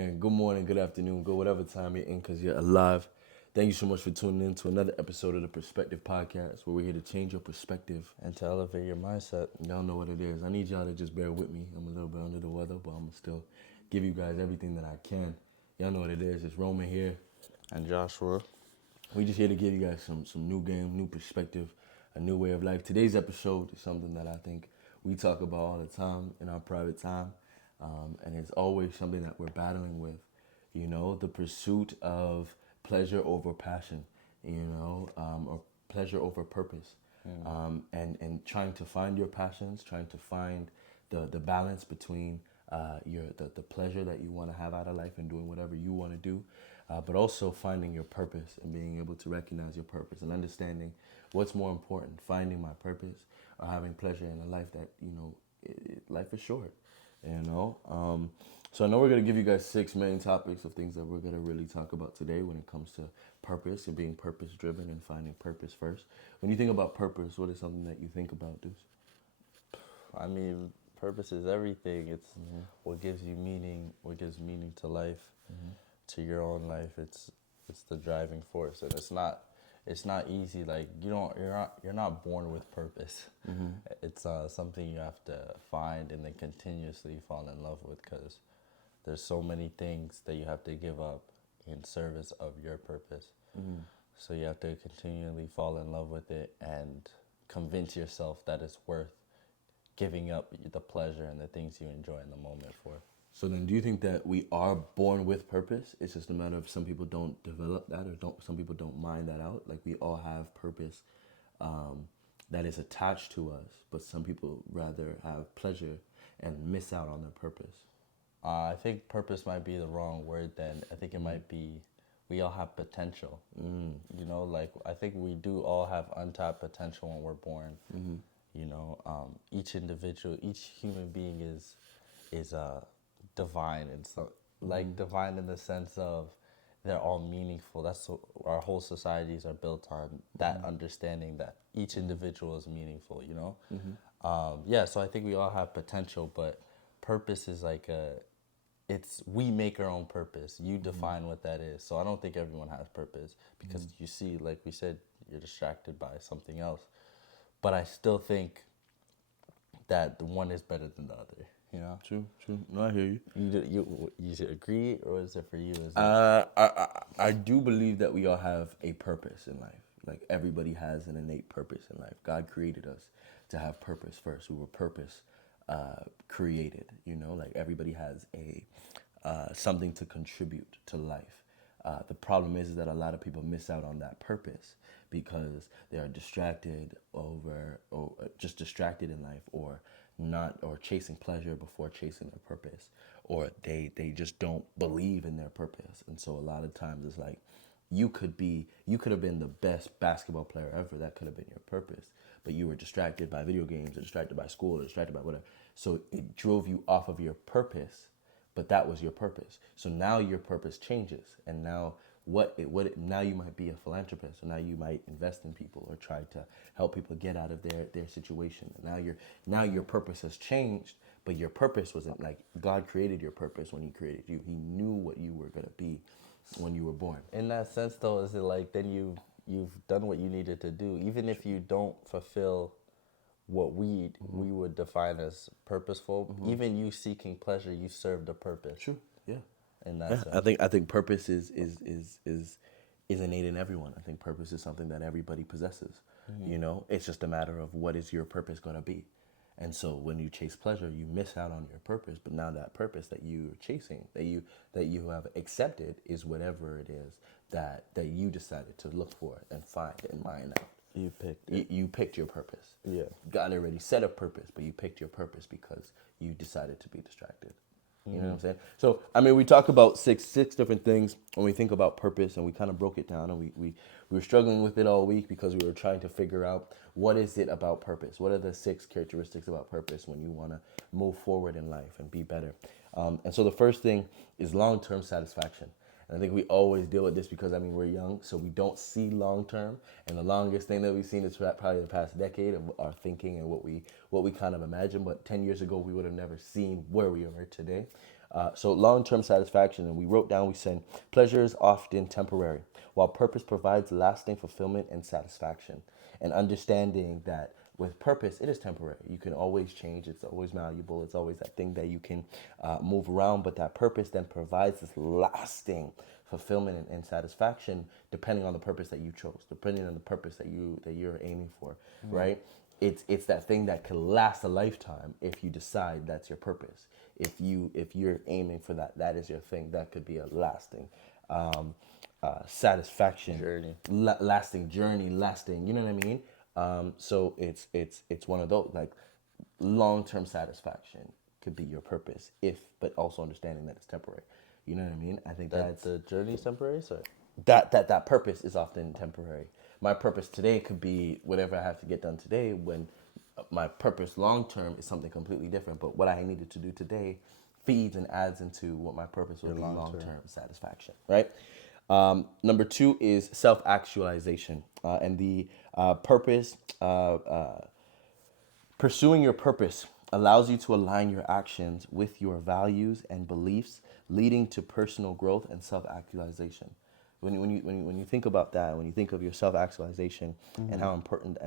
And good morning, good afternoon, good whatever time you're in because you're alive. Thank you so much for tuning in to another episode of the Perspective Podcast where we're here to change your perspective. And to elevate your mindset. Y'all know what it is. I need y'all to just bear with me. I'm a little bit under the weather, but I'm going to still give you guys everything that I can. Y'all know what it is. It's Roman here. And Joshua. We just here to give you guys some new game, new perspective, a new way of life. Today's episode is something that I think we talk about all the time in our private time. And it's always something that we're battling with, you know, the pursuit of pleasure over passion, or pleasure over purpose. And trying to find your passions, trying to find the balance between the pleasure that you want to have out of life and doing whatever you want to do, but also finding your purpose and being able to recognize your purpose and understanding what's more important, finding my purpose or having pleasure in a life that, life is short, So I know we're going to give you guys 6 main topics of things that we're going to really talk about today when it comes to purpose and being purpose driven and finding purpose first. When you think about purpose, what is something that you think about, Deuce? I mean, purpose is everything. It's what gives you meaning, what gives meaning to life, to your own life. It's the driving force, and it's not easy. Like you're not born with purpose. It's something you have to find and then continuously fall in love with, because there's so many things that you have to give up in service of your purpose. So you have to continually fall in love with it and convince yourself that it's worth giving up the pleasure and the things you enjoy in the moment for. So then, do you think that we are born with purpose? It's just a matter of some people don't develop that, or some people don't mind that out. Like, we all have purpose that is attached to us, but some people rather have pleasure and miss out on their purpose. I think purpose might be the wrong word then. I think it might be we all have potential. I think we do all have untapped potential when we're born. Each individual, each human being is divine, and so divine in the sense of they're all meaningful. That's what our whole societies are built on, that understanding that each individual is meaningful. So I think we all have potential, but purpose is we make our own purpose. You define what that is. So I don't think everyone has purpose, because you see, like we said, you're distracted by something else. But I still think that the one is better than the other. True. No, I hear you. You should agree, or is it for you? I do believe that we all have a purpose in life. Like, everybody has an innate purpose in life. God created us to have purpose first. We were purpose created. Like, everybody has a something to contribute to life. The problem is that a lot of people miss out on that purpose because they are distracted or just distracted in life, or chasing pleasure before chasing their purpose, or they just don't believe in their purpose. And so a lot of times it's like you could have been the best basketball player ever. That could have been your purpose, but you were distracted by video games, or distracted by school, or distracted by whatever. So it drove you off of your purpose, but that was your purpose. So now your purpose changes, and now now you might be a philanthropist, or now you might invest in people or try to help people get out of their situation. And now your purpose has changed, but your purpose wasn't like God created your purpose when He created you. He knew what you were gonna be when you were born. In that sense, though, is it like then you've done what you needed to do, even if you don't fulfill what we would define as purposeful. Even you seeking pleasure, you served a purpose. True. Yeah. In that sense. I think purpose is innate in everyone. I think purpose is something that everybody possesses. It's just a matter of what is your purpose going to be. And so when you chase pleasure, you miss out on your purpose. But now that purpose that you're chasing, that you have accepted, is whatever it is that you decided to look for and find and mine out. You picked it. You picked your purpose. Yeah. God already set a purpose, but you picked your purpose because you decided to be distracted. You know what I'm saying? So, I mean, we talk about six different things when we think about purpose, and we kind of broke it down, and we were struggling with it all week because we were trying to figure out what is it about purpose? What are the 6 characteristics about purpose when you want to move forward in life and be better? And so the first thing is long-term satisfaction. And I think we always deal with this because, I mean, we're young, so we don't see long-term. And the longest thing that we've seen is probably the past decade of our thinking and what we kind of imagine. But 10 years ago, we would have never seen where we are today. So long-term satisfaction, and we wrote down, we said, pleasure is often temporary, while purpose provides lasting fulfillment and satisfaction. And understanding that with purpose, it is temporary. You can always change. It's always malleable. It's always that thing that you can move around. But that purpose then provides this lasting fulfillment and satisfaction, depending on the purpose that you chose, depending on the purpose that you're aiming for, right? It's that thing that can last a lifetime if you decide that's your purpose. If you're aiming for that is your thing. That could be a lasting satisfaction Journey. lasting journey, lasting, you know what I mean? So it's one of those, like, long-term satisfaction could be your purpose, but also understanding that it's temporary. You know what I mean? I think that's The journey is temporary, so that purpose is often temporary. My purpose today could be whatever I have to get done today, when my purpose long term is something completely different. But what I needed to do today feeds and adds into what my purpose will be long term satisfaction, right? Number 2 is self actualization, and the purpose. Pursuing your purpose allows you to align your actions with your values and beliefs, leading to personal growth and self-actualization. When you think about that, when you think of your self-actualization, and how important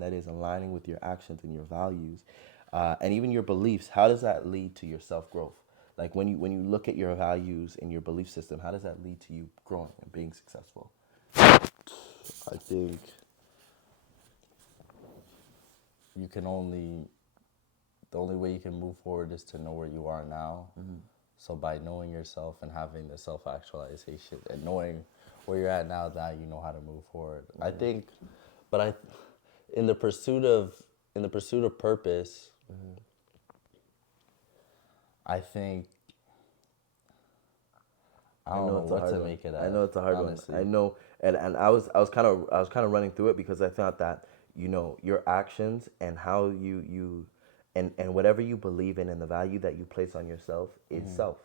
that is, aligning with your actions and your values, and even your beliefs, how does that lead to your self-growth? Like when you look at your values and your belief system, how does that lead to you growing and being successful? I think you can only the only way you can move forward is to know where you are now. So by knowing yourself and having the self-actualization and knowing where you're at now, that you know how to move forward. I think, but in the pursuit of purpose, I think I don't know what to make it I of. know it's a hard honestly. one. I know, and I was kind of running through it because I thought that, your actions and how you and whatever you believe in and the value that you place on yourself is self.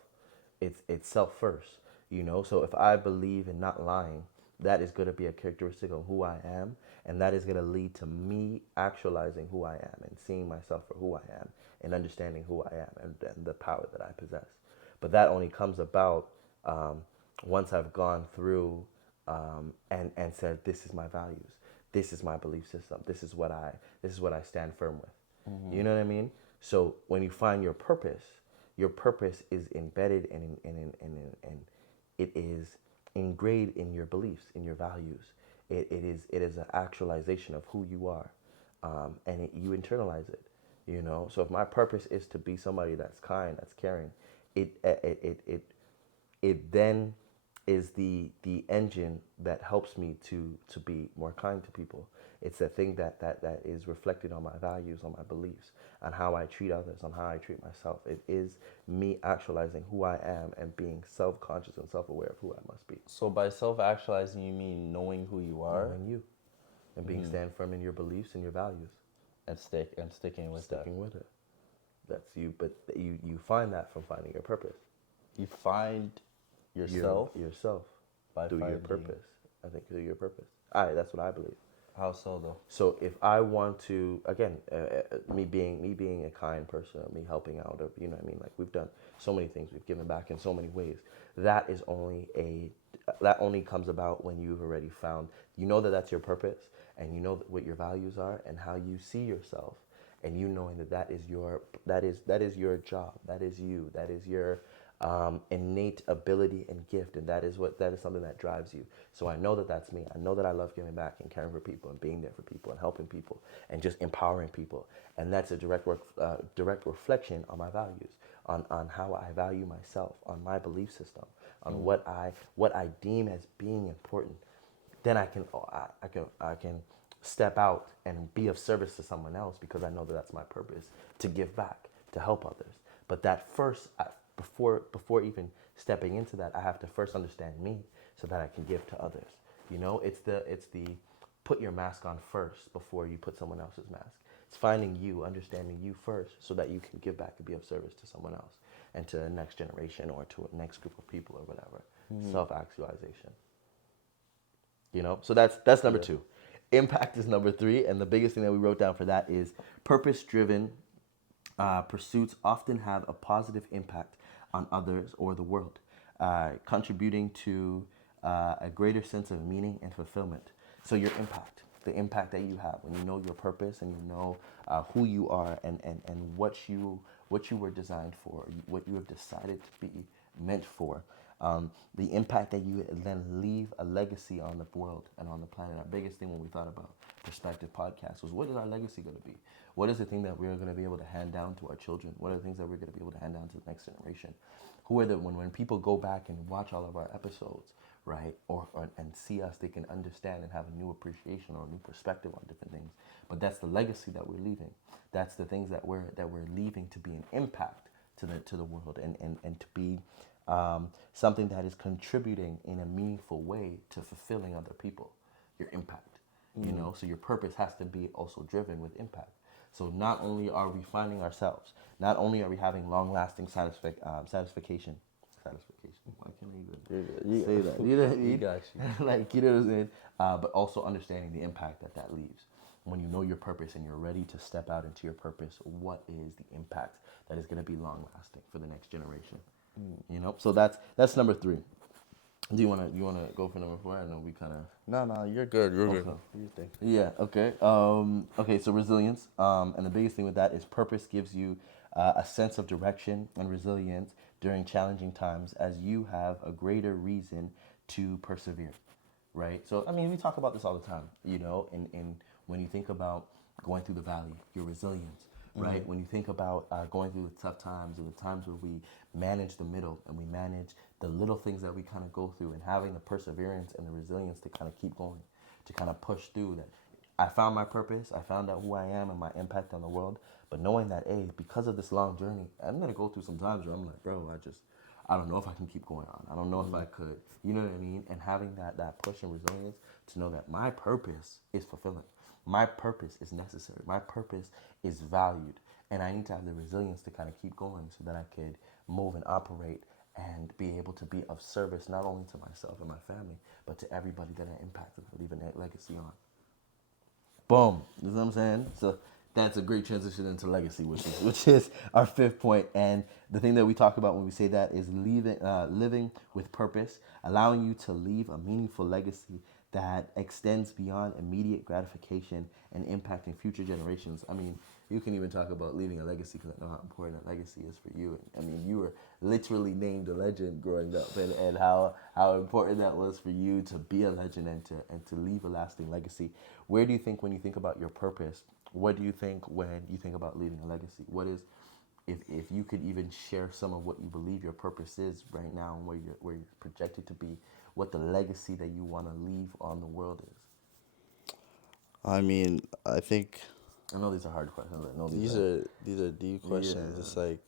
It's self first. So if I believe in not lying, that is going to be a characteristic of who I am, and that is going to lead to me actualizing who I am and seeing myself for who I am and understanding who I am and the power that I possess. But that only comes about once I've gone through and said, this is my values, this is my belief system, this is what I stand firm with. You know what I mean? So when you find your purpose is embedded and it is engraved in your beliefs, in your values. It is an actualization of who you are, and you internalize it. So if my purpose is to be somebody that's kind, that's caring, it then is the engine that helps me to be more kind to people. It's a thing that is reflected on my values, on my beliefs, on how I treat others, on how I treat myself. It is me actualizing who I am and being self-conscious and self-aware of who I must be. So by self-actualizing, you mean knowing who you are Knowing you and being stand firm in your beliefs and your values. and sticking with that. Sticking with it. That's you, but you find that from finding your purpose. You find yourself yourself by through your finding- purpose. I think through your purpose. That's what I believe. How so though? So if I want to, again, me being a kind person, me helping out, of what I mean, like we've done so many things, we've given back in so many ways. That only comes about when you've already found, that that's your purpose, and what your values are, and how you see yourself, and knowing that is your job, that is you, that is your innate ability and gift, and that is something that drives you. So I know that that's me. I know that I love giving back and caring for people and being there for people and helping people and just empowering people, and that's a direct reflection on my values, on how I value myself, on my belief system, on what I deem as being important. Then I can step out and be of service to someone else, because I know that that's my purpose, to give back, to help others. But that first, before even stepping into that, I have to first understand me so that I can give to others. It's the put your mask on first before you put someone else's mask. It's finding you, understanding you first, so that you can give back and be of service to someone else and to the next generation or to a next group of people or whatever. Self-actualization. So that's number 2. Impact is number 3, and the biggest thing that we wrote down for that is purpose-driven pursuits often have a positive impact on others or the world, contributing to a greater sense of meaning and fulfillment. So your impact, the impact that you have when you know your purpose and you know who you are and what you were designed for, what you have decided to be meant for. The impact that you then leave a legacy on the world and on the planet. Our biggest thing when we thought about Perspective Podcast was, what is our legacy going to be? What is the thing that we're going to be able to hand down to our children? What are the things that we're going to be able to hand down to the next generation? Who are the, when people go back and watch all of our episodes, right, or and see us, they can understand and have a new appreciation or a new perspective on different things. But that's the legacy that we're leaving. That's the things that we're leaving to be an impact to the world and to be something that is contributing in a meaningful way to fulfilling other people. Your impact, you know. So your purpose has to be also driven with impact. So not only are we finding ourselves, not only are we having long-lasting satisfaction. Why can't I even say that? You know what I mean? You got you. Like, you know what I'm saying? But also understanding the impact that leaves. When you know your purpose and you're ready to step out into your purpose, what is the impact that is going to be long-lasting for the next generation? You know? So that's number 3. Do you wanna go for number 4? I know we kind of. No, you're good. You're Okay. good. You think? Yeah. Okay. Okay. So resilience. And the biggest thing with that is purpose gives you a sense of direction and resilience during challenging times, as you have a greater reason to persevere. Right. So I mean, we talk about this all the time. You know, and when you think about going through the valley, your resilience. Right. When you think about going through the tough times or the times where we manage the middle and we manage the little things that we kind of go through, and having the perseverance and the resilience to kind of keep going, to kind of push through that. I found my purpose. I found out who I am and my impact on the world. But knowing that, hey, because of this long journey, I'm going to go through some times where I'm like, bro, I don't know if I can keep going on. I don't know if I could. You know what I mean? And having that push and resilience to know that my purpose is fulfilling. My purpose is necessary. My purpose is valued. And I need to have the resilience to kind of keep going so that I could move and operate and be able to be of service not only to myself and my family, but to everybody that I impact and leave a legacy on. Boom. You know what I'm saying? So that's a great transition into legacy, which is our 5th point. And the thing that we talk about when we say that is living with purpose, allowing you to leave a meaningful legacy that extends beyond immediate gratification and impacting future generations. I mean, you can even talk about leaving a legacy, because I know how important that legacy is for you. I mean, you were literally named a legend growing up, and how important that was for you to be a legend and to leave a lasting legacy. Where do you think, when you think about your purpose, what do you think when you think about leaving a legacy? What is, if you could even share some of what you believe your purpose is right now and where you're projected to be, what the legacy that you want to leave on the world is? I mean, I think I know these are hard questions. I know these are deep questions. Yeah. It's like,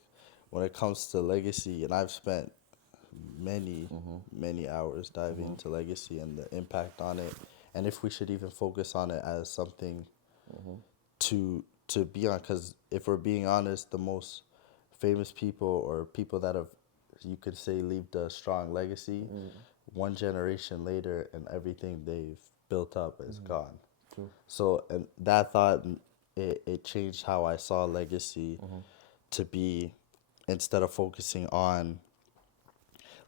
when it comes to legacy, and I've spent many hours diving into legacy and the impact on it, and if we should even focus on it as something to be on, because if we're being honest, the most famous people or people that have, you could say, left a strong legacy, one generation later and everything they've built up is gone. True. So, and that thought, it changed how I saw legacy to be, instead of focusing on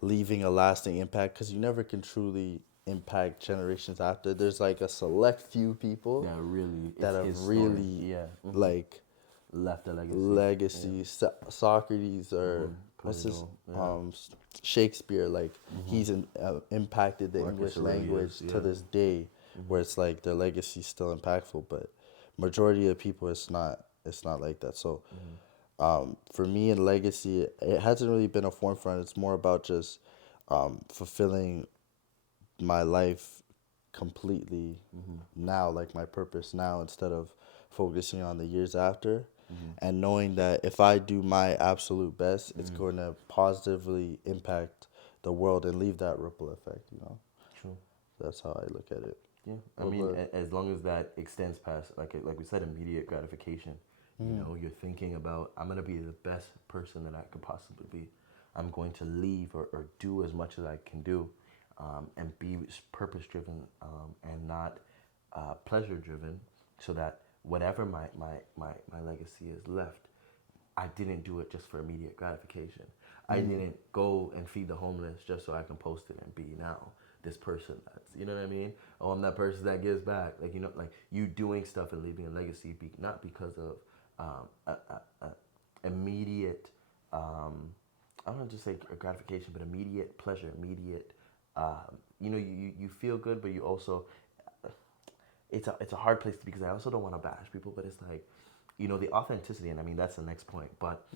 leaving a lasting impact, because you never can truly impact generations after. There's like a select few people that have really like left a legacy. Legacy. Socrates or what's his Shakespeare, like he's impacted the English language to this day, where it's like their legacy is still impactful, but majority of people it's not like that. So for me, in legacy, it hasn't really been a forefront. It's more about just fulfilling my life completely now, like my purpose now, instead of focusing on the years after. And knowing that if I do my absolute best, it's going to positively impact the world and leave that ripple effect, you know? True. That's how I look at it. Yeah, I mean, as long as that extends past, like we said, immediate gratification. You know, you're thinking about, I'm going to be the best person that I could possibly be. I'm going to leave or do as much as I can do, and be purpose-driven and not pleasure-driven, so that whatever my legacy is left, I didn't do it just for immediate gratification. I didn't go and feed the homeless just so I can post it and be now this person that's, you know what I mean? Oh, I'm that person that gives back. Like, you know, like you doing stuff and leaving a legacy, not because of immediate, I don't want to just say gratification, but immediate pleasure, immediate, you know, you feel good, but you also, it's a hard place to be, because I also don't want to bash people, but it's like, you know, the authenticity, and I mean, that's the next point, but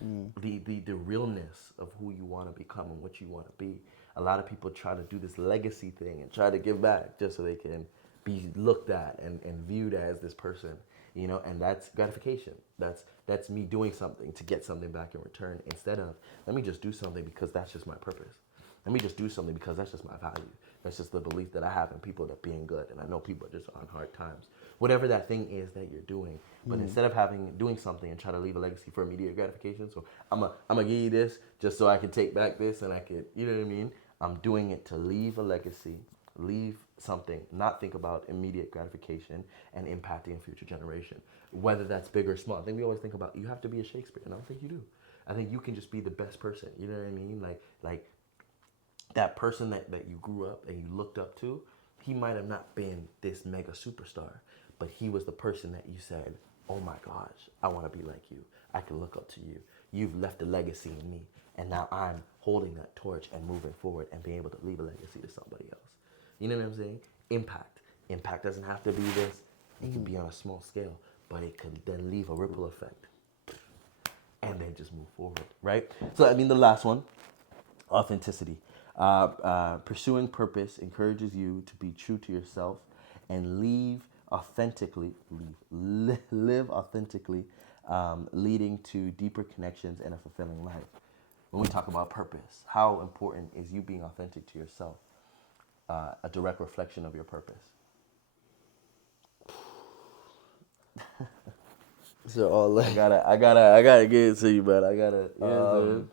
the realness of who you want to become and what you want to be. A lot of people try to do this legacy thing and try to give back just so they can be looked at and viewed as this person, you know, and that's gratification. That's me doing something to get something back in return, instead of, let me just do something because that's just my purpose. Let me just do something because that's just my value. That's just the belief that I have in people that being good. And I know people are just on hard times. Whatever that thing is that you're doing. But instead of doing something and try to leave a legacy for immediate gratification, so I'm gonna give you this just so I can take back this and I could, you know what I mean? I'm doing it to leave a legacy, leave something, not think about immediate gratification and impacting a future generation. Whether that's big or small. I think we always think about, you have to be a Shakespeare, and I don't think you do. I think you can just be the best person, you know what I mean? Like that person that you grew up and you looked up to, he might have not been this mega superstar, but he was the person that you said, oh my gosh, I want to be like you. I can look up to you. You've left a legacy in me. And now I'm holding that torch and moving forward and being able to leave a legacy to somebody else. You know what I'm saying? Impact. Impact doesn't have to be this. It can be on a small scale, but it could then leave a ripple effect and then just move forward, right? So, I mean, the last one, authenticity. Pursuing purpose encourages you to be true to yourself and live authentically, leading to deeper connections and a fulfilling life. When we talk about purpose, how important is you being authentic to yourself? A direct reflection of your purpose. So all I gotta get it to you, but I gotta.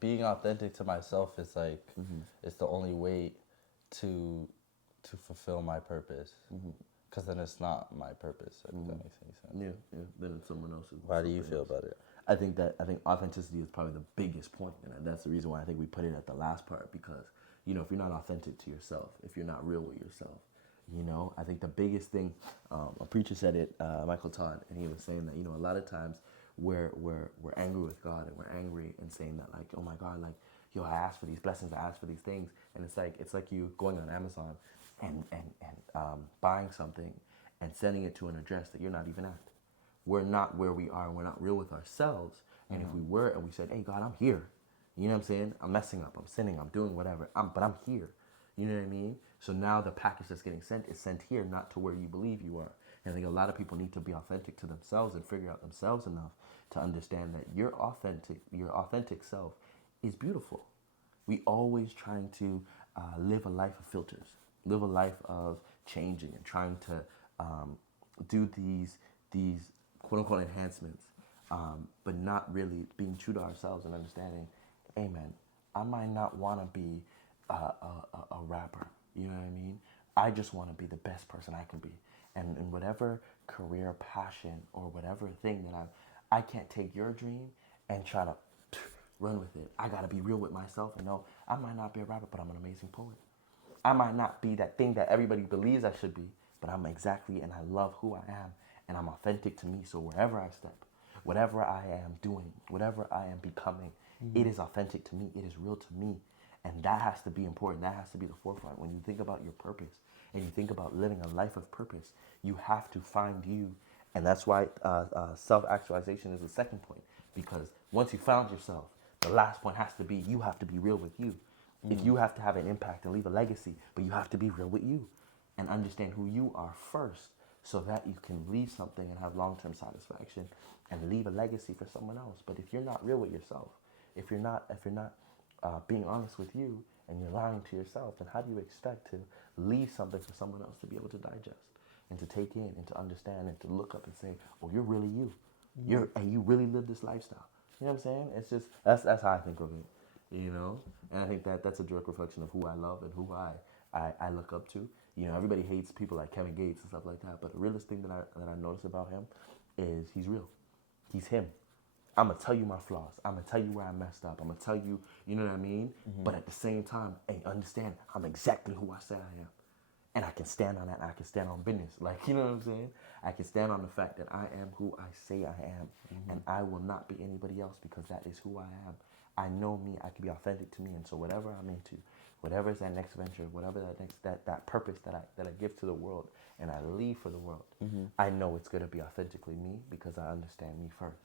Being authentic to myself is like, it's the only way to fulfill my purpose. Because then it's not my purpose. If that makes any sense. Yeah. Then it's someone else's. How do you feel about it? I think authenticity is probably the biggest point, and that's the reason why I think we put it at the last part, because, you know, if you're not authentic to yourself, if you're not real with yourself, you know, I think the biggest thing, a preacher said it, Michael Todd, and he was saying that, you know, a lot of times we're angry with God, and we're angry and saying that, like, oh my God, like, yo, I asked for these blessings, I asked for these things, and it's like you going on Amazon and buying something and sending it to an address that you're not even at. We're not where we are, and we're not real with ourselves. And if we were, and we said, hey, God, I'm here. You know what I'm saying? I'm messing up, I'm sinning, I'm doing whatever, but I'm here. You know what I mean? So now the package that's getting sent is sent here, not to where you believe you are. And I think a lot of people need to be authentic to themselves and figure out themselves enough to understand that your authentic self is beautiful. We always trying to live a life of filters, live a life of changing and trying to do these quote unquote enhancements, but not really being true to ourselves and understanding, hey man, I might not want to be a rapper, you know what I mean? I just want to be the best person I can be. And in whatever career, passion, or whatever thing that I can't take your dream and try to run with it. I got to be real with myself and know I might not be a rapper, but I'm an amazing poet. I might not be that thing that everybody believes I should be, but I'm exactly, and I love who I am, and I'm authentic to me. So wherever I step, whatever I am doing, whatever I am becoming, it is authentic to me. It is real to me. And that has to be important. That has to be the forefront. When you think about your purpose and you think about living a life of purpose, you have to find you. And that's why self-actualization is the second point. Because once you found yourself, the last point has to be, you have to be real with you. If you have to have an impact and leave a legacy, but you have to be real with you and understand who you are first, so that you can leave something and have long-term satisfaction and leave a legacy for someone else. But if you're not real with yourself, if you're not being honest with you and you're lying to yourself, then how do you expect to leave something for someone else to be able to digest and to take in and to understand and to look up and say, oh, you're really you. And you really live this lifestyle. You know what I'm saying? It's just, that's how I think of it. You know, and I think that's a direct reflection of who I love and who I look up to. You know, everybody hates people like Kevin Gates and stuff like that, but the realest thing that I notice about him is he's real. He's him. I'm gonna tell you my flaws. I'm gonna tell you where I messed up. I'm gonna tell you, you know what I mean? But at the same time, hey, understand, I'm exactly who I say I am. And I can stand on that. I can stand on business. Like, you know what I'm saying? I can stand on the fact that I am who I say I am. And I will not be anybody else because that is who I am. I know me. I can be authentic to me. And so whatever I'm into, whatever is that next venture, whatever that purpose that I give to the world and I leave for the world, I know it's going to be authentically me because I understand me first.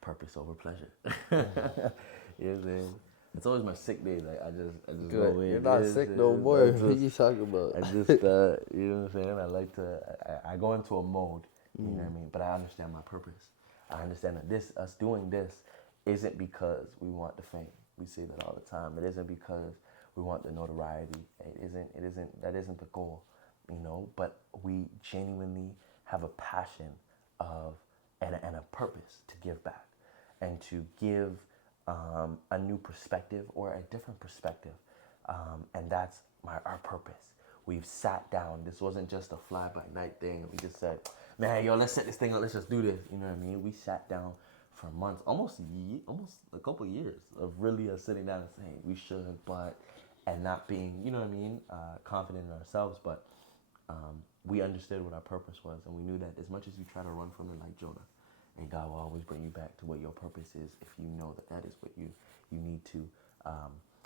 Purpose over pleasure. You know what I'm saying? It's always my sick days. Like I just Good. go in. You're not sick no more. What are you talking about? I just, you know what I'm saying? I like to. I go into a mode. You know what I mean? But I understand my purpose. I understand that us doing this, isn't because we want the fame. We say that all the time. It isn't because we want the notoriety. That isn't the goal. You know. But we genuinely have a passion of and a purpose to give back and to give a new perspective or a different perspective. And that's our purpose. We've sat down. This wasn't just a fly-by-night thing. We just said, man, yo, let's set this thing up. Let's just do this. You know what I mean? We sat down for months, almost a couple of years of really sitting down and saying we should, but, and not being, you know what I mean, confident in ourselves. But we understood what our purpose was. And we knew that as much as you try to run from it like Jonah, and God will always bring you back to what your purpose is if you know that is what you need to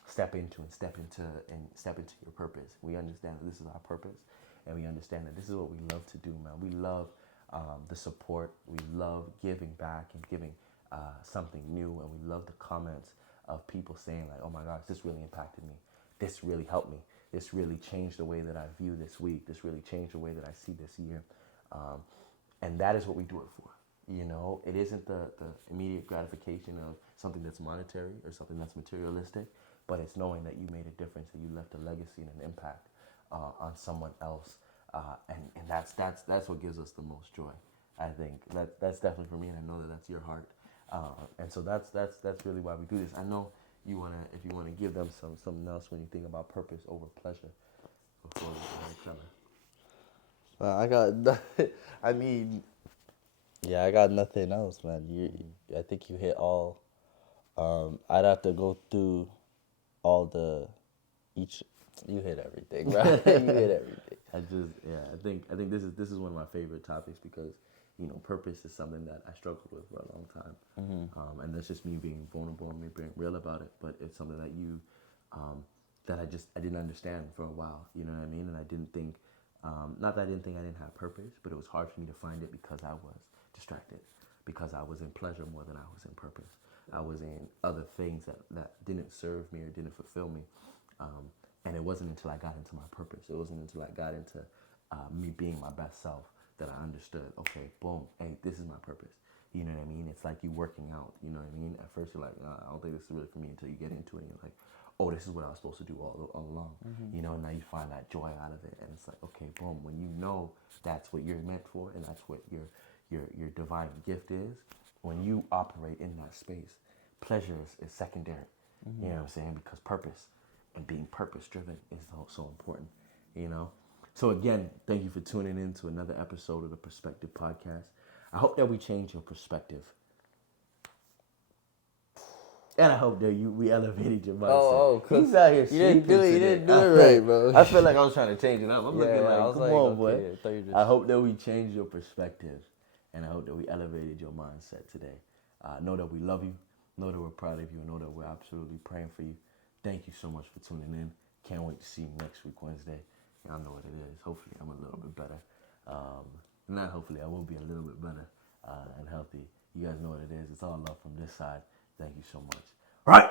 step into your purpose. We understand that this is our purpose, and we understand that this is what we love to do, man. We love the support. We love giving back and giving something new, and we love the comments of people saying like, oh my gosh, this really impacted me. This really helped me. This really changed the way that I view this week. This really changed the way that I see this year. And that is what we do it for. You know, it isn't the immediate gratification of something that's monetary or something that's materialistic, but it's knowing that you made a difference and you left a legacy and an impact on someone else. And that's what gives us the most joy. I think that's definitely for me, and I know that that's your heart. And so that's really why we do this. I know if you wanna give them something else when you think about purpose over pleasure before we I got, I mean, yeah, I got nothing else, man. I think you hit all. I'd have to go through all you hit everything, right? You hit everything. I think this is one of my favorite topics because, you know, purpose is something that I struggled with for a long time. And that's just me being vulnerable and me being real about it. But it's something that that I didn't understand for a while. You know what I mean? And I didn't think, not that I didn't think I didn't have purpose, but it was hard for me to find it because I was distracted, because I was in pleasure more than I was in purpose. I was in other things that didn't serve me or didn't fulfill me. And it wasn't until I got into my purpose. It wasn't until I got into me being my best self that I understood, okay, boom, hey, this is my purpose. You know what I mean? It's like you working out, you know what I mean? At first you're like, I don't think this is really for me until you get into it and you're like, oh, this is what I was supposed to do all along. You know, now you find that joy out of it. And it's like, okay, boom, when you know that's what you're meant for and that's what your divine gift is, when you operate in that space, pleasure is secondary. You know what I'm saying? Because purpose and being purpose driven is so important, you know? So again, thank you for tuning in to another episode of the Perspective Podcast. I hope that we change your perspective. And I hope that we elevated your mindset. He's out here sleeping today. You didn't do it right, bro. I feel like I was trying to change it up. I'm looking like, come on, boy. Okay, I hope that we changed your perspective. And I hope that we elevated your mindset today. Know that we love you. Know that we're proud of you. And know that we're absolutely praying for you. Thank you so much for tuning in. Can't wait to see you next week, Wednesday. Y'all know what it is. Hopefully, I'm a little bit better. Not hopefully, I will be a little bit better and healthy. You guys know what it is. It's all love from this side. Thank you so much. All right.